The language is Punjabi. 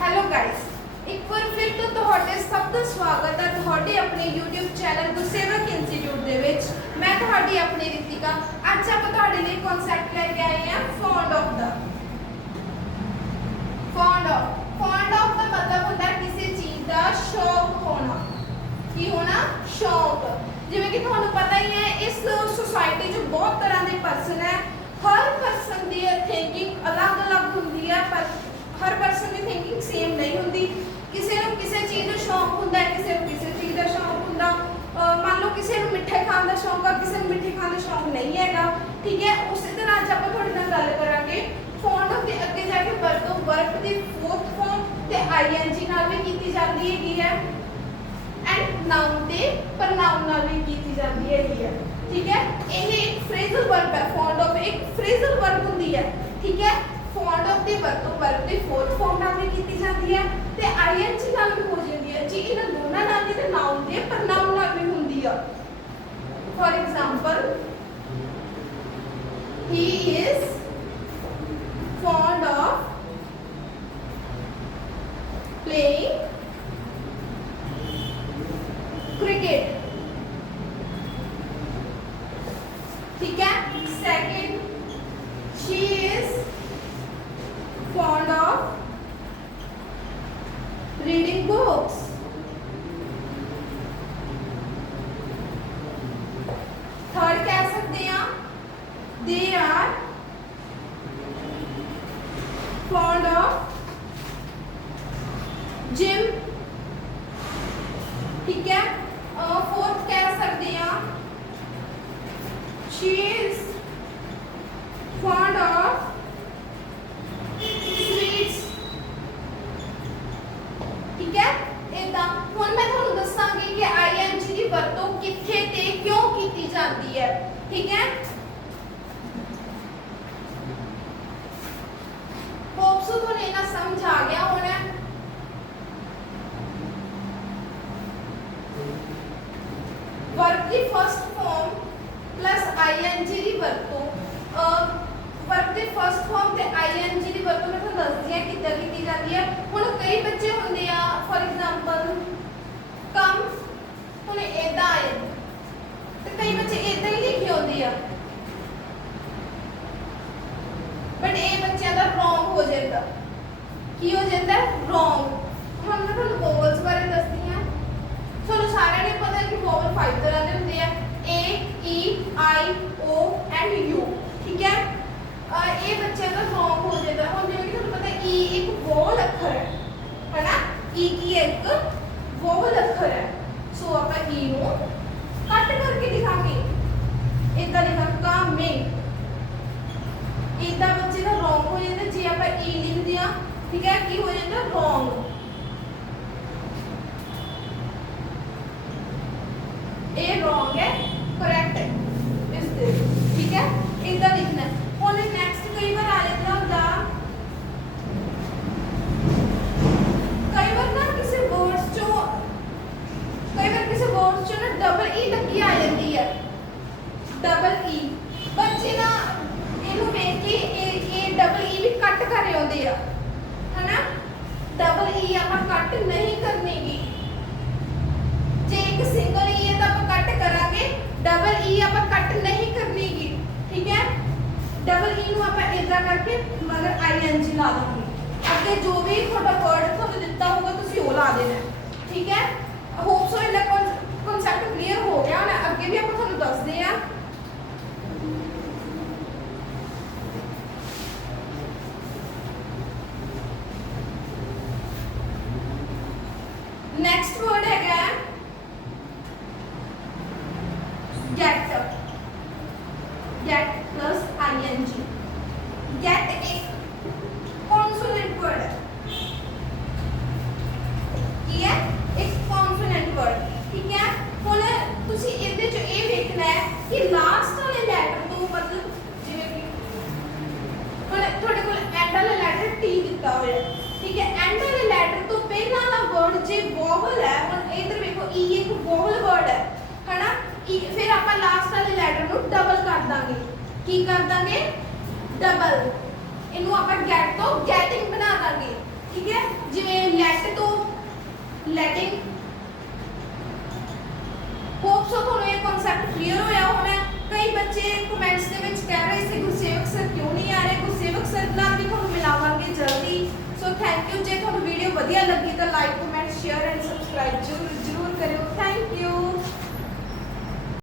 ਹੈਲੋ ਗਾਇਸ ਇੱਕ ਵਾਰ ਫਿਰ ਤੋਂ ਤੁਹਾਡੇ ਸਭ ਦਾ ਸਵਾਗਤ ਹੈ ਤੁਹਾਡੇ ਆਪਣੇ YouTube ਚੈਨਲ ਗੁਰਸੇਵਕ ਇੰਸਟੀਚਿਊਟ ਦੇ ਵਿੱਚ। ਮੈਂ ਤੁਹਾਡੀ ਆਪਣੀ ਰਿਤਿਕਾ। ਅੱਜ ਆਪਾਂ ਤੁਹਾਡੇ ਲਈ ਕਨਸੈਪਟ ਲੈ ਕੇ ਆਏ ਹਾਂ ਫੌਂਡ ਆਫ ਦਾ ਫੌਂਡ ਆਫ ਫੌਂਡ ਆਫ ਦਾ ਮਤਲਬ ਹੁੰਦਾ ਕਿਸੇ ਚੀਜ਼ ਦਾ ਸ਼ੌਕ ਹੋਣਾ। ਕੀ ਹੋਣਾ? ਸ਼ੌਕ। ਜਿਵੇਂ ਕਿ ਤੁਹਾਨੂੰ ਪਤਾ ਹੀ ਹੈ, ਇਸ ਸੁਸਾਇਟੀ 'ਚ ਬਹੁਤ ਤਰ੍ਹਾਂ ਦੇ ਪਰਸਨ ਹੈ। ਹਰ ਪਰਸਨ ਦੀ ਥਿੰਕਿੰਗ ਅਲੱਗ-ਅਲੱਗ ਹੁੰਦੀ ਹੈ, ਪਰ ਹਰ ਪਰਸਨ ਦੀ ਥਿੰਕਿੰਗ ਸੇਮ ਨਹੀਂ ਹੁੰਦੀ। ਕਿਸੇ ਨੂੰ ਕਿਸੇ ਚੀਜ਼ ਦਾ ਸ਼ੌਕ ਹੁੰਦਾ ਹੈ ਕਿਸੇ ਨੂੰ ਕਿਸੇ ਚੀਜ਼ ਦਾ ਸ਼ੌਕ ਹੁੰਦਾ। ਅਹ ਮੰਨ ਲਓ ਕਿਸੇ ਨੂੰ ਮਿੱਠੇ ਖਾਣ ਦਾ ਸ਼ੌਕ ਹੈ ਕਿਸੇ ਨੂੰ ਮਿੱਠੇ ਖਾਣ ਦਾ ਸ਼ੌਕ ਨਹੀਂ ਹੈਗਾ। ਠੀਕ ਹੈ, ਉਸੇ ਤਰ੍ਹਾਂ ਅੱਜ ਆਪਾਂ ਤੁਹਾਡੇ ਨਾਲ ਗੱਲ ਕਰਾਂਗੇ। ਫੌਂਡ ਆਫ ਦੇ ਅੱਗੇ ਜਾ ਕੇ ਵਰਤੋਂ ਵਰਬ ਦੀ ਫੋਰਥ ਫਾਰਮ ਤੇ ਆਈਐਨਜੀ ਨਾਲ ਵੀ ਕੀਤੀ ਜਾਂਦੀ ਹੈਗੀ ਹੈ। ਐਂਡ ਨਾਉਨ ਤੇ ਪ੍ਰਨਾਉਨ ਨਾਲ ਵੀ ਕੀਤੀ ਜਾਂਦੀ ਹੈਗੀ ਹੈ। ਠੀਕ ਹੈ, ਇਹ ਇੱਕ ਫ੍ਰੇਜ਼ਲ ਵਰਬ ਹੈ ਫੌਂਡ ਆਫ ਇੱਕ ਫ੍ਰੇਜ਼ਲ ਵਰਬ ਹੁੰਦੀ ਹੈ। ਠੀਕ ਹੈ ਫੌਂਡ ਆਫ ਦੀ ਵਰਤੋਂ ਵਰਬ ਦੇ ਫੋਰਥ ਫਾਰਮ ਨਾਲ ਵੀ ਕੀਤੀ ਜਾਂਦੀ ਹੈ ਤੇ ਆਈਐਨਜੀ ਨਾਲ ਵੀ ਹੋ ਜਾਂਦੀ ਹੈ ਜੀ ਇਹਨਾਂ ਦੋਨਾਂ ਨਾਲ ਵੀ ਤੇ ਨਾਉਨ ਦੇ ਪ੍ਰਨਾਉਨ ਨਾਲ ਵੀ ਹੁੰਦੀ ਆ for example he is fond of playing cricket. ठीक है? Second reading books. थर्ड कह सकते हैं आप they are fond of gym ठीक है फोर्थ कह सकते हैं आप शी इज़ ਠੀਕ ਹੈ? ਇਦਾਂ ਹੁਣ ਮੈਂ ਤੁਹਾਨੂੰ ਦੱਸਾਂਗੀ ਕਿ ਆਈਐਨਜੀ ਦੀ ਵਰਤੋਂ ਕਿੱਥੇ ਤੇ ਕਿਉਂ ਕੀਤੀ ਜਾਂਦੀ ਹੈ। ਠੀਕ ਹੈ? ਹੋਪ ਤੁਹਾਨੂੰ ਇਹਨਾਂ ਸਮਝ ਆ ਗਿਆ ਹੋਣਾ verb the first form plus I N G ਦੀ ਵਰਤੋਂ ਵਰਬ ਦੀ ਫਰਸਟ ਫਾਰਮ ਤੇ ਆਈਐਨਜੀ ਦੀ ਵਰਤੋਂ ਮੈਂ ਤੁਹਾਨੂੰ ਦੱਸਦੀ ਹਾਂ ਕਿੱਦਾਂ ਕੀਤੀ ਜਾਂਦੀ ਹੈ। ਹੁਣ ਕਈ ਬੱਚੇ ਹੁੰਦੇ ਆ ਫॉर ਐਗਜ਼ਾਮਪਲ ਕਮ ਹੁਣ ਇਦਾਂ ਆਏ ਤੇ ਕਈ ਬੱਚੇ ਇਦਾਂ ਹੀ ਲਿਖੇ ਹੁੰਦੇ ਆ। ਬਟ ਇਹ ਬੱਚਿਆਂ ਦਾ ਰੋਂਗ ਹੋ ਜਾਂਦਾ। ਕੀ ਹੋ ਜਾਂਦਾ? ਰੋਂਗ ਹੁਣ ਮੈਂ ਤੁਹਾਨੂੰ ਵੋਵਲਸ ਬਾਰੇ ਦੱਸਦੀ ਹਾਂ। ਤੁਹਾਨੂੰ ਸਾਰਿਆਂ ਨੂੰ ਪਤਾ ਕਿ ਵੋਵਲ 5 ਤਰ੍ਹਾਂ ਦੇ ਹੁੰਦੇ ਆ। A E I, O and U ਠੀਕ ਹੈ? ਇਹ ਬੱਚਿਆਂ ਦਾ ਰੋਂਗ ਹੋ ਜਾਂਦਾ। ਹੁਣ ਜਿਵੇਂ ਕਿ ਤੁਹਾਨੂੰ ਪਤਾ ਹੈ e ਇੱਕ ਵੋਵਲ ਅੱਖਰ ਹੈ। ਹੈਨਾ? E ਕੀ ਇੱਕ? ਵੋਵਲ ਅੱਖਰ ਹੈ। ਸੋ ਆਪਾਂ E ਨੂੰ ਕੱਟ ਕਰਕੇ ਲਿਖਾਂਗੇ ਇਦਾਂ ਲਿਖਾਂਗੇ ਕਾਮੇ ਇਦਾਂ ਬੱਚੇ ਦਾ ਰੋਂਗ ਹੋ ਜਾਂਦਾ ਜੇ ਆਪਾਂ E ਲਿਖਦੇ ਆ ਠੀਕ ਹੈ ਕੀ ਹੋ ਜਾਂਦਾ ਰੋਂਗ ਇਹ ਰੋਂਗ ਹੈ ਕਰੈਕਟ ਹੈ ਇਸ ਦੇ ਠੀਕ ਹੈ ਇਦਾਂ ਲਿਖਣਾ ਹੈ। ਹੁਣ ਨੈਕਸਟ ਕਈ ਵਾਰ ਆ ਜਾਂਦਾ ਹੁੰਦਾ ਕਈ ਵਾਰ ਨਾ ਕਿਸੇ ਵਰਡਸ ਚੋਂ ਕਈ ਵਾਰ ਕਿਸੇ ਵਰਡਸ ਚੋਂ ਨਾ ਡਬਲ ਈ ਲੱਗੀ ਆ ਜਾਂਦੀ ਹੈ ਡਬਲ ਈ ਬੱਚੇ ਨਾ ਇਹਨੂੰ ਵੇਖ ਕੇ ਇਹ ਇਹ ਡਬਲ ਈ ਵੀ ਕੱਟ ਕਰ ਰਹੇ ਹੁੰਦੇ ਆ ਹਨਾ ਡਬਲ ਆਪਾਂ ਕੱਟ ਨਹੀਂ ਕਰਨੀਗੀ ਜੇ ਇੱਕ ਸਿੰਗਲ ਈ e ਹੈ ਤਾਂ ਆਪਾਂ ਕੱਟ ਕਰਾਂਗੇ। ਡਬਲ ਈ e ਆਪਾਂ ਕੱਟ ਨਹੀਂ ਕਰਨੀਗੀ ਠੀਕ ਹੈ? ਡਬਲ ਈ e ਨੂੰ ਆਪਾਂ ਇਦਾਂ ਕਰਕੇ ਮਗਰ ਆਈ ਲਾ ਦਾਂਗੇ। ਅੱਗੇ ਜੋ ਵੀ ਤੁਹਾਡਾ ਵਰਡ ਤੁਹਾਨੂੰ ਦਿੱਤਾ ਹੋਊਗਾ, ਤੁਸੀਂ ਉਹ ਲਾ ਦੇਣਾ। ਠੀਕ ਹੈ? ਹੋਪ ਸੋ ਇਹਦਾ ਕਨਸੈਪਟ ਕਲੀਅਰ ਹੋ ਗਿਆ ਹੁਣ ਅੱਗੇ ਵੀ ਆਪਾਂ ਤੁਹਾਨੂੰ ਦੱਸਦੇ ਆ ਨੈਕਸਟ ਵਰਡ ਹੈਗਾ get. Get plus ing. Get ਇੱਕ consonant word. ਹੈ ਕੀ ਹੈ ਇੱਕ consonant word. ਠੀਕ ਹੈ ਹੁਣ ਤੁਸੀਂ ਇਹਦੇ ਚ ਇਹ ਵੇਖਣਾ ਹੈ ਕਿ ਲਾਸਟ ਵਾਲੇ ਲੈਟਰ ਤੋਂ ਮਤਲਬ ਜਿਵੇਂ ਕਿ ਹੁਣ ਤੁਹਾਡੇ ਕੋਲ ਐਂਡ ਵਾਲਾ ਲੈਟਰ ਟੀ ਦਿੱਤਾ ਹੋਇਆ ਹੈ, ਠੀਕ ਹੈ ਐਂਡ ਵਾਲੇ ਲੈਟਰ ਤੋਂ ਪਹਿਲਾਂ ਵਾਲਾ ਵਰਡ ਜੇ ਵੋਵਲ ਹੈ ਹੁਣ ਇਧਰ ਵੇਖੋ ਈ ਇੱਕ ਵੋਵਲ ਵਰਡ ਹੈ ਹਨਾ ਫਿਰ ਆਪਾਂ ਲਾਸਟ ਵਾਲੇ ਲੈਟਰ ਨੂੰ ਡਬਲ ਕਰ ਦਾਂਗੇ। ਕੀ ਕਰ ਦਾਂਗੇ? ਡਬਲ ਇਹਨੂੰ ਆਪਾਂ ਗੈਟ ਤੋਂ ਗੈਟਿੰਗ ਬਣਾ ਦਾਂਗੇ, ਠੀਕ ਹੈ? ਜਿਵੇਂ ਲੈਟ ਤੋਂ ਲੈਟਿੰਗ ਹੋਪ ਸੋ ਤੁਹਾਨੂੰ ਇਹ ਕਨਸੈਪਟ ਕਲੀਅਰ ਹੋਇਆ ਹੋਣਾ ਕਈ ਬੱਚੇ ਕਮੈਂਟਸ ਦੇ ਵਿੱਚ ਕਹਿ ਰਹੇ ਸੀ, ਗੁਰਸੇਵਕ ਸਰ ਕਿਉਂ ਨਹੀਂ ਆ ਰਹੇ? ਗੁਰਸੇਵਕ ਸਰ ਨਾਲ ਵੀ ਤੁਹਾਨੂੰ ਮਿਲਾਵਾਂਗੇ ਜਲਦੀ। ਸੋ ਥੈਂਕ ਯੂ ਜੇ ਤੁਹਾਨੂੰ ਵੀਡੀਓ ਵਧੀਆ ਲੱਗੀ ਤਾਂ like comment share and subscribe ਜ਼ਰੂਰ